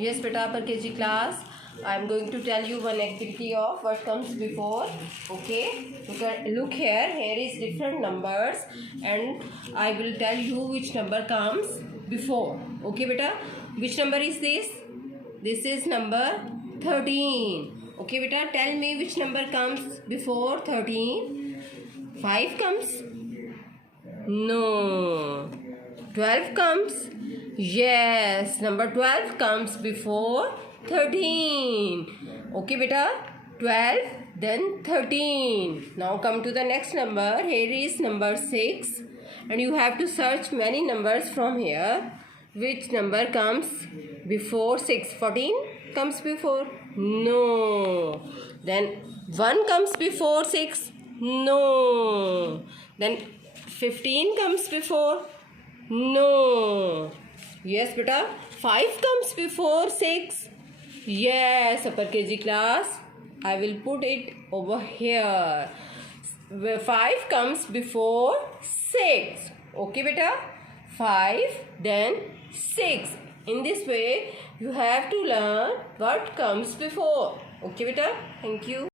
Yes, beta, upper KG class. I am going to tell you one activity of what comes before. Okay, look here. Here is different numbers, and I will tell you which number comes before. Okay, beta. Which number is this? This is number 13. Okay, beta. Tell me which number comes before 13. 5 comes? No. 12 comes? Yes, number 12 comes before 13. Okay, beta. 12, then 13. Now come to the next number. Here is number 6. And you have to search many numbers from here. Which number comes before 6? 14 comes before? No. Then 1 comes before 6? No. Then 15 comes before? No. Yes, beta. 5 comes before 6? Yes, upper KG class. I will put it over here. 5 comes before 6. Okay, beta. 5, then 6. In this way, you have to learn what comes before. Okay, beta. Thank you.